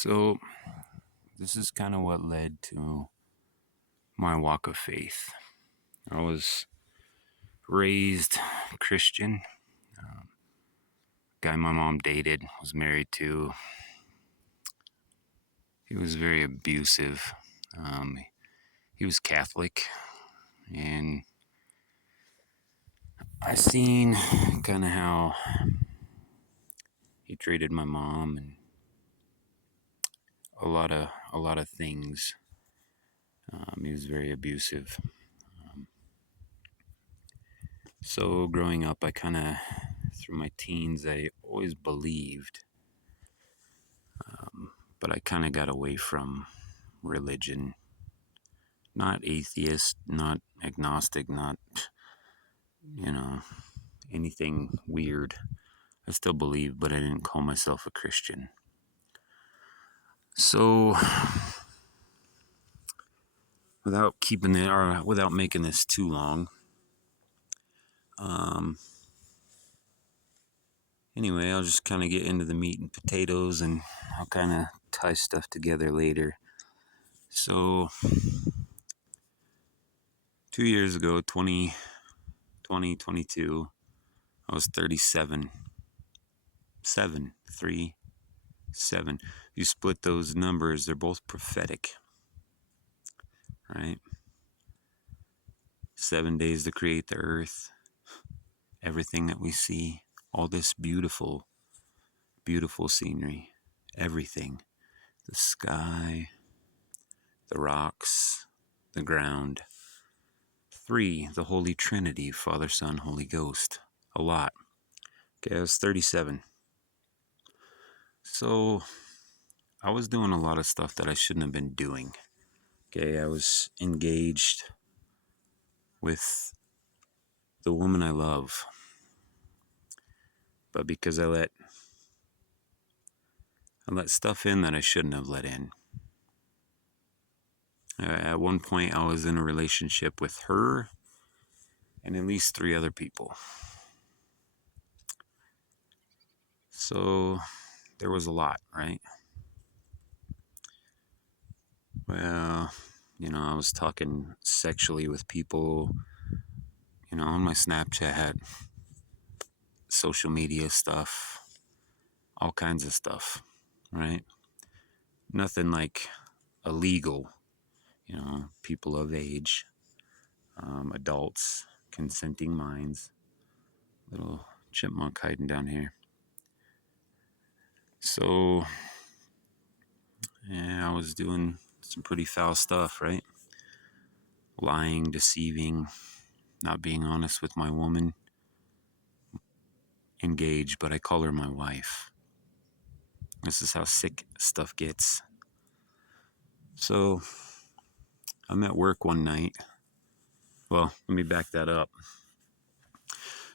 So, this is kind of what led to my walk of faith. I was raised Christian. Guy my mom dated, was married to, he was very abusive. Um, he was Catholic, and I seen kind of how he treated my mom and a lot of things. He was very abusive. So growing up, I kind of through my teens, I always believed, but I kind of got away from religion. Not atheist, not agnostic, not, you know, anything weird. I still believe, but I didn't call myself a Christian. So, without making this too long, um, anyway, I'll just kind of get into the meat and potatoes, and I'll kind of tie stuff together later. So, 2 years ago, 2022, I was 37. 7, 3, 7. You split those numbers, they're both prophetic, right? 7 days to create the earth, everything that we see, all this beautiful, beautiful scenery, everything, the sky, the rocks, the ground. 3, the Holy Trinity, Father, Son, Holy Ghost. A lot. Okay, I was 37. So I was doing a lot of stuff that I shouldn't have been doing. Okay, I was engaged with the woman I love, but because I let stuff in that I shouldn't have let in. At one point, I was in a relationship with her and at least 3 other people. So there was a lot, right? Well, I was talking sexually with people, on my Snapchat, social media stuff, all kinds of stuff, right? Nothing like illegal, people of age, adults, consenting minds. Little chipmunk hiding down here. So, yeah, I was doing some pretty foul stuff, right? Lying, deceiving, not being honest with my woman. Engaged, but I call her my wife. This is how sick stuff gets. So, I'm at work one night. Well, let me back that up.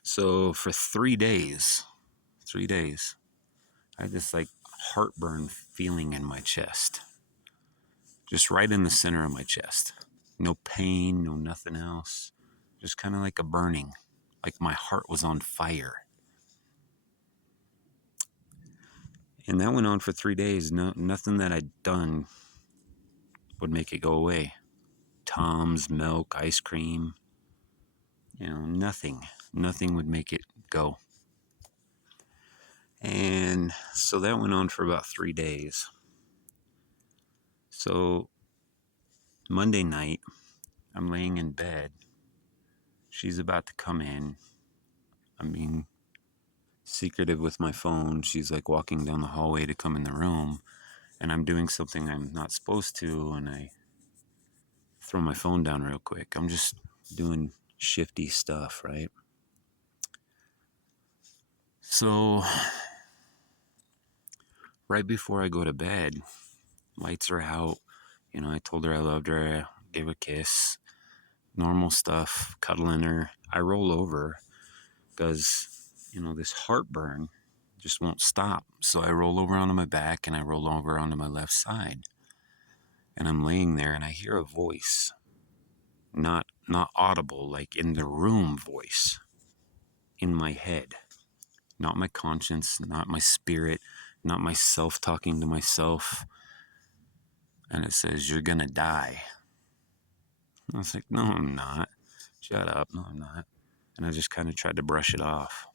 So, for 3 days, I had this like heartburn feeling in my chest. Just right in the center of my chest. No pain, no nothing else. Just kind of like a burning. Like my heart was on fire. And that went on for 3 days. Nothing that I'd done would make it go away. Tums, milk, ice cream, nothing. Nothing would make it go. And so that went on for about 3 days. So Monday night, I'm laying in bed. She's about to come in. I'm being secretive with my phone. She's like walking down the hallway to come in the room. And I'm doing something I'm not supposed to. And I throw my phone down real quick. I'm just doing shifty stuff, right? So right before I go to bed, lights are out. I told her I loved her. I gave a kiss. Normal stuff, cuddling her. I roll over because, this heartburn just won't stop. So I roll over onto my back and I roll over onto my left side. And I'm laying there and I hear a voice. Not audible, like in the room voice. In my head. Not my conscience, not my spirit, not myself talking to myself. and it says, "You're gonna die." I was like, "No, I'm not. Shut up. No, I'm not." And I just kind of tried to brush it off.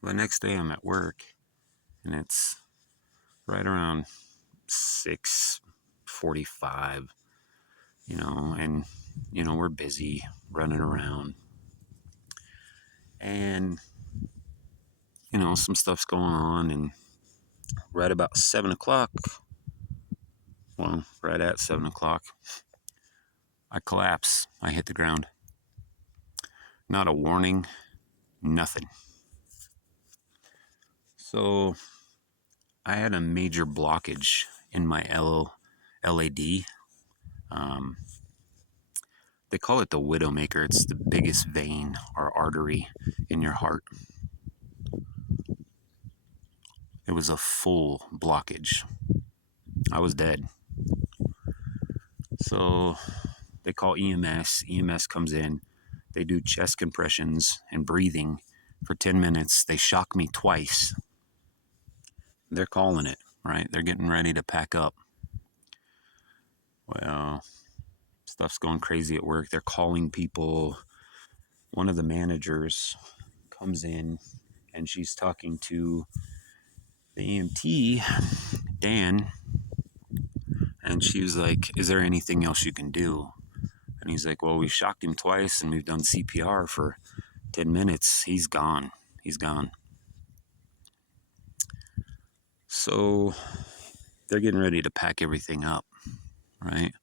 Well, the next day I'm at work, and it's right around 6:45, and, we're busy running around. And, some stuff's going on, and right about 7 o'clock, well, right at 7 o'clock, I collapse. I hit the ground. Not a warning, nothing. So I had a major blockage in my LAD. Um, they call it the widowmaker. It's the biggest vein or artery in your heart. It was a full blockage. I was dead. So they call EMS. EMS comes in. They do chest compressions and breathing for 10 minutes. They shock me twice. They're calling it, right? They're getting ready to pack up. Well, stuff's going crazy at work. They're calling people. One of the managers comes in and she's talking to the EMT, Dan, and she was like, "Is there anything else you can do?" And he's like, "Well, we shocked him twice and we've done CPR for 10 minutes. He's gone. He's gone." So they're getting ready to pack everything up, right?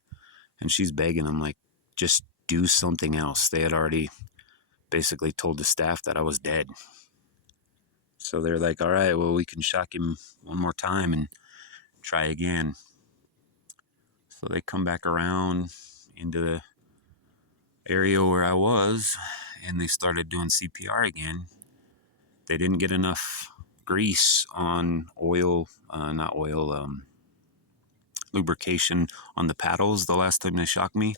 And she's begging him, like, just do something else. They had already basically told the staff that I was dead. So they're like, "All right, well, we can shock him one more time and try again." So they come back around into the area where I was, and they started doing CPR again. They didn't get enough grease on oil, not oil, lubrication on the paddles the last time they shocked me.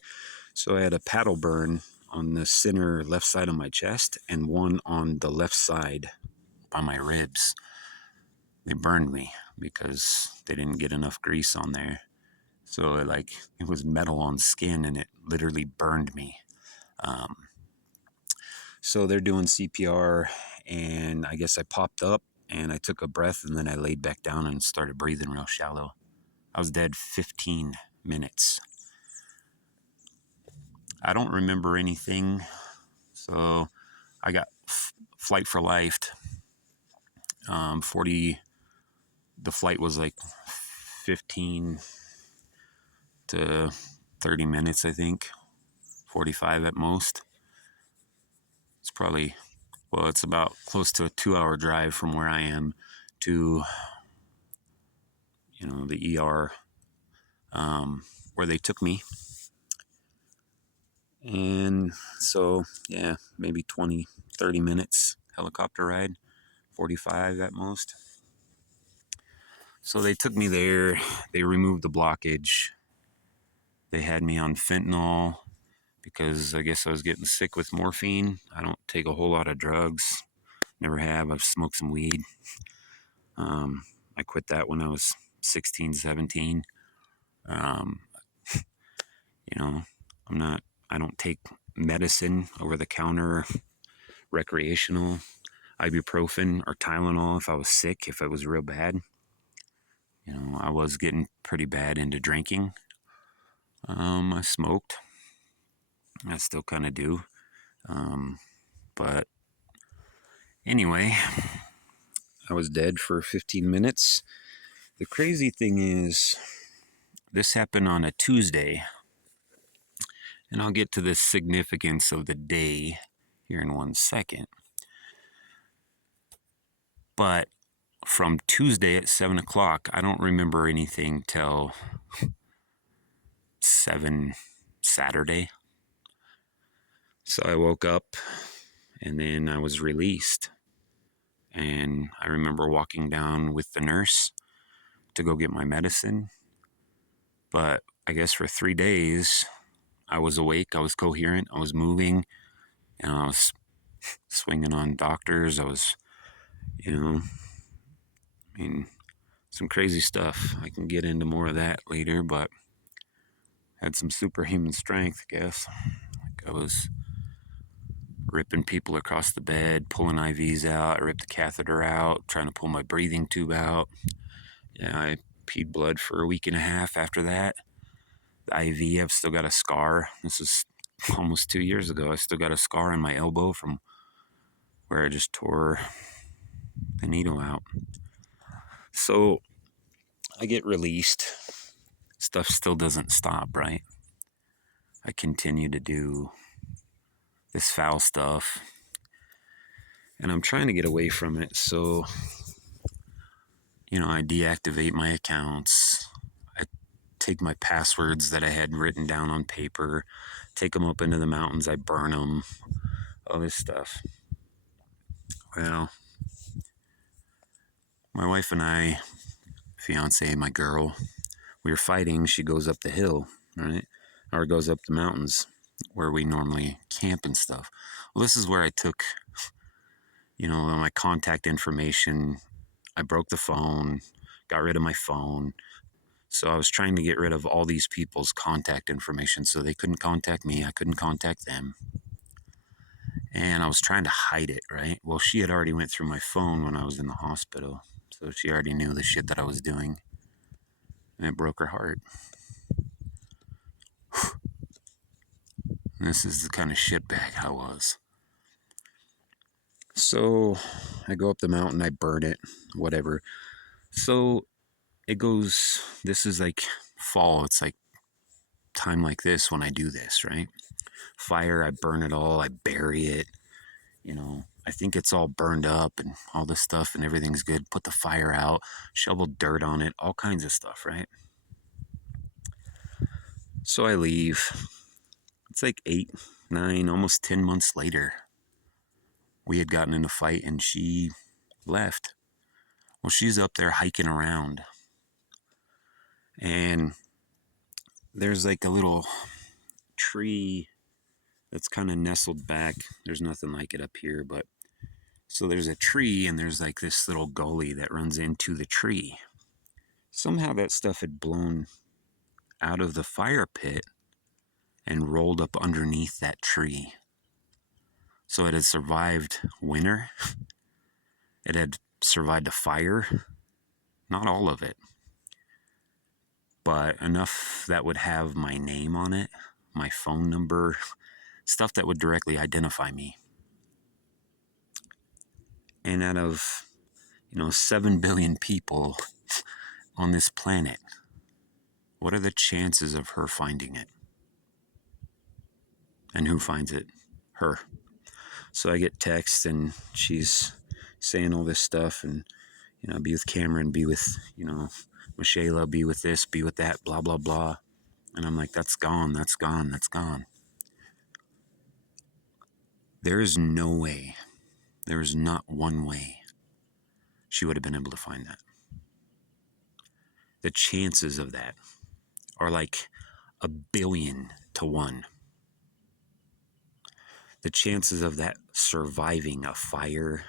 So I had a paddle burn on the center left side of my chest and one on the left side by my ribs. They burned me because they didn't get enough grease on there. So it was metal on skin, and it literally burned me. So they're doing CPR, and I guess I popped up and I took a breath, and then I laid back down and started breathing real shallow. I was dead 15 minutes. I don't remember anything, so I got flight for life. 40. The flight was like 15 to 30 minutes, I think. 45 at most. It's probably, well, it's about close to a 2-hour drive from where I am to, the ER, where they took me. And so, yeah, maybe 20, 30 minutes helicopter ride, 45 at most. So they took me there. They removed the blockage. They had me on fentanyl because I guess I was getting sick with morphine. I don't take a whole lot of drugs. Never have. I've smoked some weed. I quit that when I was 16, 17. Um, I don't take medicine over the counter, recreational, ibuprofen or Tylenol if I was sick, if it was real bad. I was getting pretty bad into drinking. I smoked. I still kind of do. But anyway, I was dead for 15 minutes. The crazy thing is, this happened on a Tuesday, and I'll get to the significance of the day here in 1 second. But from Tuesday at 7 o'clock, I don't remember anything till 7 Saturday. So I woke up, and then I was released. And I remember walking down with the nurse to go get my medicine. But I guess for 3 days, I was awake, I was coherent, I was moving, and I was swinging on doctors. I was, I mean, some crazy stuff. I can get into more of that later, but had some superhuman strength, I guess. Like I was ripping people across the bed, pulling IVs out. I ripped the catheter out, trying to pull my breathing tube out. Yeah, I peed blood for a week and a half after that. The IV, I've still got a scar. This is almost 2 years ago. I still got a scar on my elbow from where I just tore the needle out. So I get released. Stuff still doesn't stop, right? I continue to do this foul stuff, and I'm trying to get away from it. So, I deactivate my accounts. I take my passwords that I had written down on paper, take them up into the mountains, I burn them, all this stuff. Well, my wife and I, fiance, my girl, we were fighting. She goes up the hill, right? Or goes up the mountains where we normally camp and stuff. Well, this is where I took, my contact information. I broke the phone, got rid of my phone. So I was trying to get rid of all these people's contact information so they couldn't contact me. I couldn't contact them. And I was trying to hide it, right? Well, she had already went through my phone when I was in the hospital. So she already knew the shit that I was doing. And it broke her heart. And this is the kind of shitbag I was. So I go up the mountain, I burn it, whatever. So it goes, this is like fall. It's like time like this when I do this, right? Fire, I burn it all, I bury it. I think it's all burned up and all this stuff and everything's good. Put the fire out, shovel dirt on it, all kinds of stuff, right? So I leave. It's like 8, 9, almost 10 months later. We had gotten in a fight and she left. Well, she's up there hiking around. And there's like a little tree that's kind of nestled back. There's nothing like it up here, but so there's a tree and there's like this little gully that runs into the tree. Somehow that stuff had blown out of the fire pit and rolled up underneath that tree. So it had survived winter. It had survived a fire. Not all of it, but enough that would have my name on it, my phone number, stuff that would directly identify me. And out of, 7 billion people on this planet, what are the chances of her finding it? And who finds it? Her. So I get texts and she's saying all this stuff and, be with Cameron, be with, Michelle, be with this, be with that, blah, blah, blah. And I'm like, that's gone, that's gone, that's gone. There is no way, there is not one way she would have been able to find that. The chances of that are like 1,000,000,000 to 1. The chances of that surviving a fire,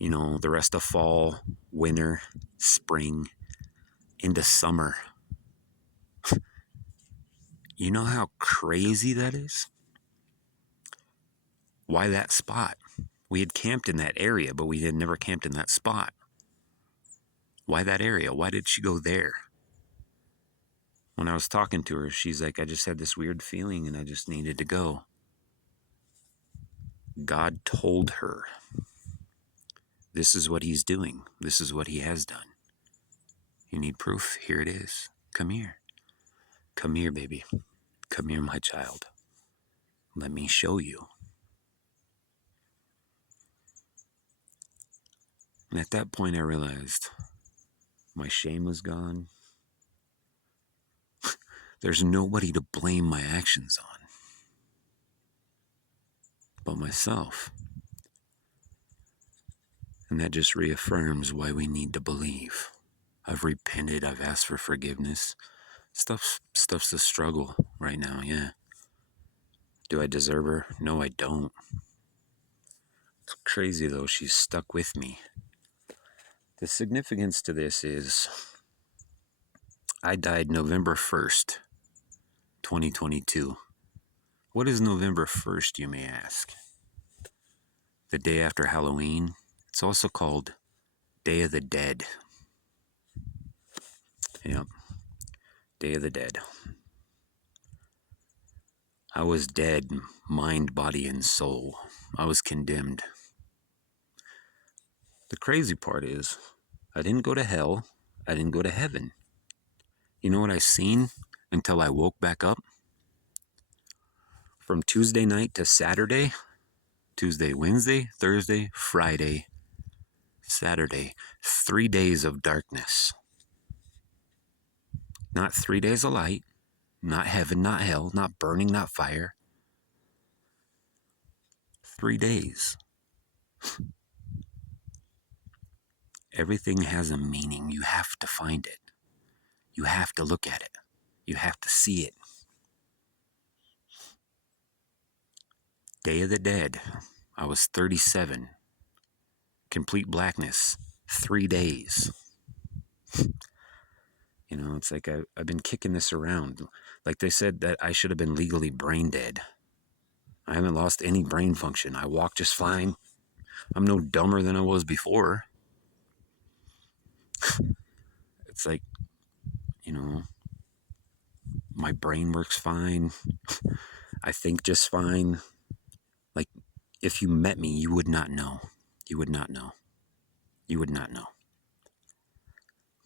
the rest of fall, winter, spring, into summer. You know how crazy that is? Why that spot? We had camped in that area, but we had never camped in that spot. Why that area? Why did she go there? When I was talking to her, she's like, I just had this weird feeling and I just needed to go. God told her, this is what he's doing. This is what he has done. You need proof? Here it is. Come here. Come here, baby. Come here, my child. Let me show you. And at that point, I realized my shame was gone. There's nobody to blame my actions on but myself. And that just reaffirms why we need to believe. I've repented. I've asked for forgiveness. Stuff's a struggle right now, yeah. Do I deserve her? No, I don't. It's crazy, though. She's stuck with me. The significance to this is I died November 1st, 2022. What is November 1st, you may ask? The day after Halloween. It's also called Day of the Dead. Yep, Day of the Dead. I was dead, mind, body, and soul. I was condemned. The crazy part is, I didn't go to hell. I didn't go to heaven. You know what I seen until I woke back up? From Tuesday night to Saturday, Tuesday, Wednesday, Thursday, Friday, Saturday, 3 days of darkness. Not 3 days of light, not heaven, not hell, not burning, not fire. 3 days. Everything has a meaning. You have to find it. You have to look at it. You have to see it. Day of the Dead. I was 37. Complete blackness. 3 days. You know, it's like I've been kicking this around. Like they said that I should have been legally brain dead. I haven't lost any brain function. I walk just fine. I'm no dumber than I was before. It's like, you know, my brain works fine. I think just fine. Like, if you met me, you would not know. You would not know. You would not know.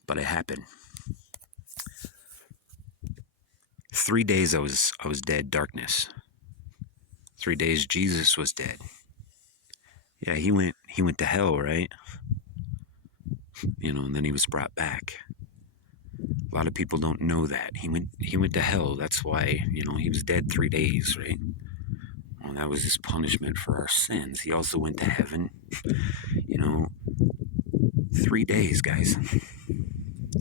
But it happened. 3 days I was dead, darkness. 3 days Jesus was dead. Yeah, he went to hell, right? You know, and then he was brought back. A lot of people don't know that. He went to hell. That's why, you know, he was dead 3 days, right? Well, that was his punishment for our sins. He also went to heaven. You know, 3 days, guys.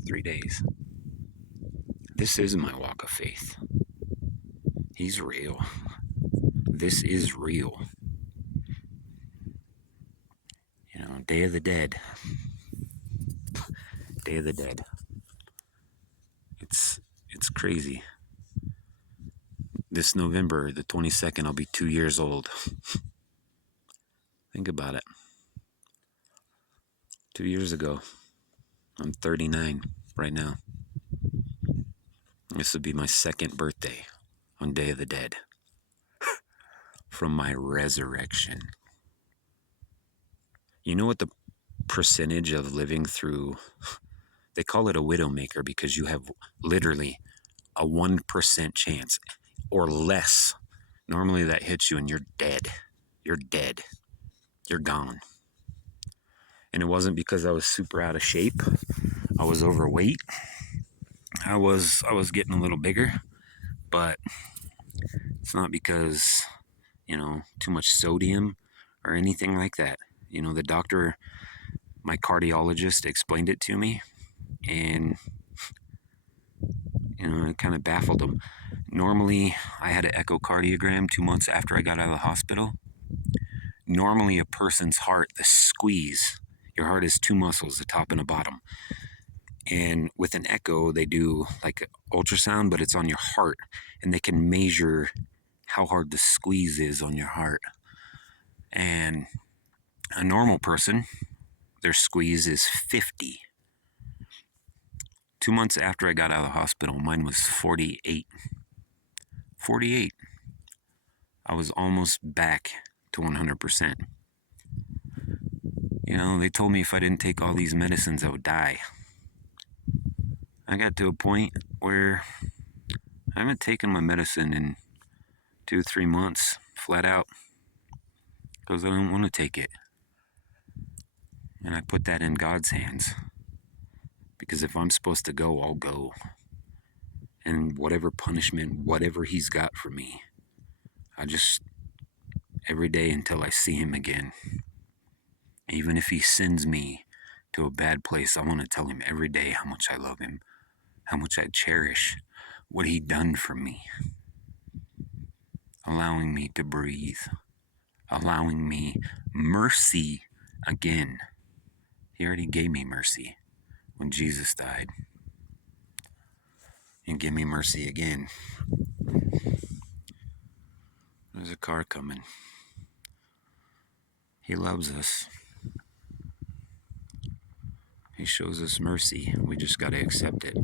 3 days. This is my walk of faith. He's real. This is real. You know, Day of the Dead. Day of the Dead. It's crazy. This November, the 22nd, I'll be 2 years old. Think about it. 2 years ago. I'm 39 right now. This would be my second birthday on Day of the Dead. From my resurrection. You know what the percentage of living through, they call it a widowmaker because you have literally a 1% chance or less. Normally that hits you and you're dead. You're dead. You're gone. And it wasn't because I was super out of shape. I was overweight. I was getting a little bigger, but it's not because, you know, too much sodium or anything like that. You know, the doctor, my cardiologist explained it to me, and, you know, it kind of baffled him. Normally, I had an echocardiogram 2 months after I got out of the hospital. Normally, a person's heart, the squeeze, your heart has two muscles, the top and the bottom. And with an echo, they do like ultrasound, but it's on your heart, and they can measure how hard the squeeze is on your heart. And a normal person, their squeeze is 50. 2 months after I got out of the hospital, mine was 48. 48. I was almost back to 100%. You know, they told me if I didn't take all these medicines, I would die. I got to a point where I haven't taken my medicine in 2-3 months, flat out, because I don't want to take it. And I put that in God's hands. Because if I'm supposed to go, I'll go. And whatever punishment, whatever He's got for me, I just, every day until I see Him again, even if He sends me to a bad place, I want to tell Him every day how much I love Him, how much I cherish what He done for me. Allowing me to breathe, allowing me mercy again. He already gave me mercy when Jesus died. And give me mercy again. There's a car coming. He loves us. He shows us mercy. We just got to accept it.